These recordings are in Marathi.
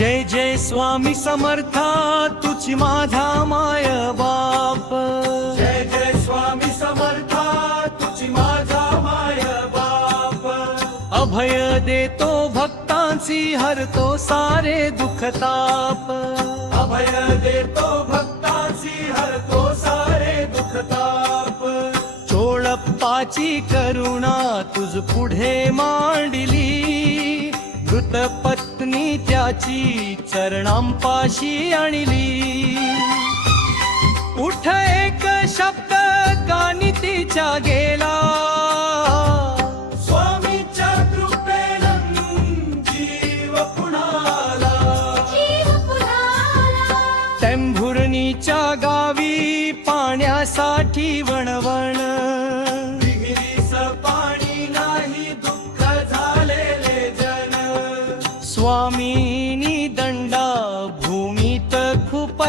जय जय स्वामी समर्था तुझी माझा माय बाप. जय जय स्वामी समर्था तुझी माझा माय बाप. अभय देतो भक्तांची हरतो सारे दुःख ताप. अभय देतो भक्ताची हरतो सारे दुःख ताप. चोळप्पाची करुणा तुझ पुढे मांडली. मृत पत्नी त्याची चरणांपाशी आणली. उठ एक शब्द कानी तिच्या गेला. स्वामीच्या कृपेनं जीव पुणाला. टेंभुर्णीच्या गावी पाण्यासाठी वणवण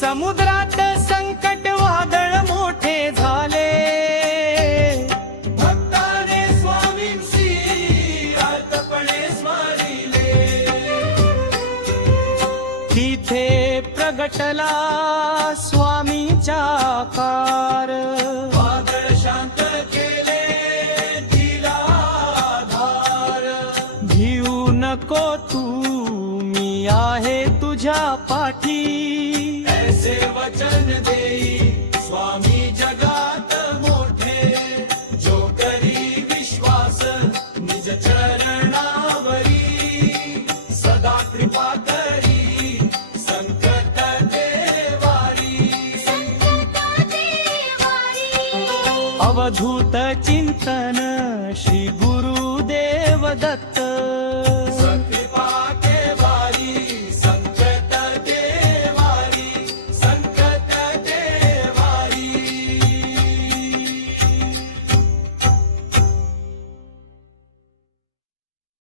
समुद्रात संकट वादळ मोठे झाले. भक्ताने स्वामींशी आर्तपणे स्मरिले तिथे प्रगटला स्वामीचा आकार. वादळ शांत केले दिला आधार. भिऊ नको तू मी आहे तुझ्या पाठी. वचन देई. स्वामी जगात मोठे. जो करी विश्वास निज चरणावरी. सदा कृपा करी संकट देवारी. अवधूत चिंतन श्री गुरुदेव दत्त.